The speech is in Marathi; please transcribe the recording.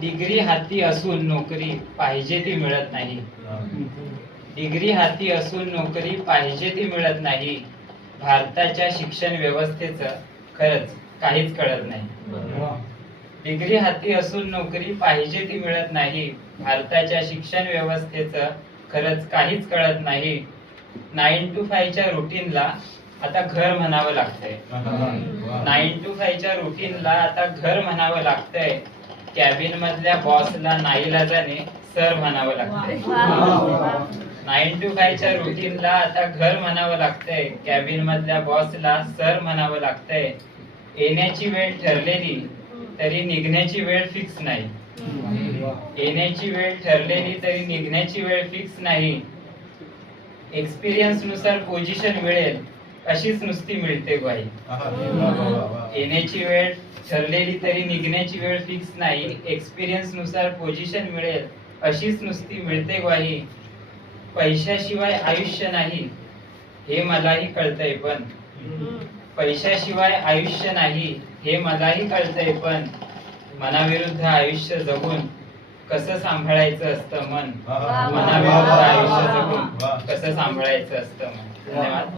डिग्री हाती असून नोकरी पाहिजे ती मिळत नाही. डिग्री हाती असून नोकरी पाहिजे ती मिळत नाही. भारताच्या शिक्षण व्यवस्थेचं खरंच काहीच कळत नाही. डिग्री हाती असून नोकरी पाहिजे ती मिळत नाही. भारताच्या शिक्षण व्यवस्थेचं खरंच काहीच कळत नाही. 9 to 5 च्या रुटीनला आता घर म्हणावं लागतंय. 9 to 5 च्या रुटीनला आता घर म्हणावं लागतंय. कॅबिन मधल्या बॉसला नाईलाजाने सर म्हणावं लागतंय. 9 to 5 च्या रुटीनला आता घर म्हणावं लागतंय. कॅबिन मधल्या बॉसला सर म्हणावं लागतंय. येण्याची वेळ ठरलेली तरी निघण्याची वेळ फिक्स नाही. येण्याची वेळ ठरलेली तरी निघण्याची वेळ फिक्स नाही. एक्सपिरियन्स नुसार पोझिशन मिळेल अशीच नुसती मिळते ग्वाही. येण्याची वेळ ठरलेली तरी निघण्याची वेळ फिक्स नाही. एक्सपिरियन्स नुसार पोझिशन मिळेल अशीच नुसती मिळते ग्वाही. पैशाशिवाय आयुष्य नाही हे मलाही कळतंय, पण पैशाशिवाय आयुष्य नाही हे मलाही कळतंय, पण मनाविरुद्ध आयुष्य जगून कसं सांभाळायचं असतं मन. मनाविरुद्ध आयुष्य जगून कसं सांभाळायचं असतं मन. धन्यवाद.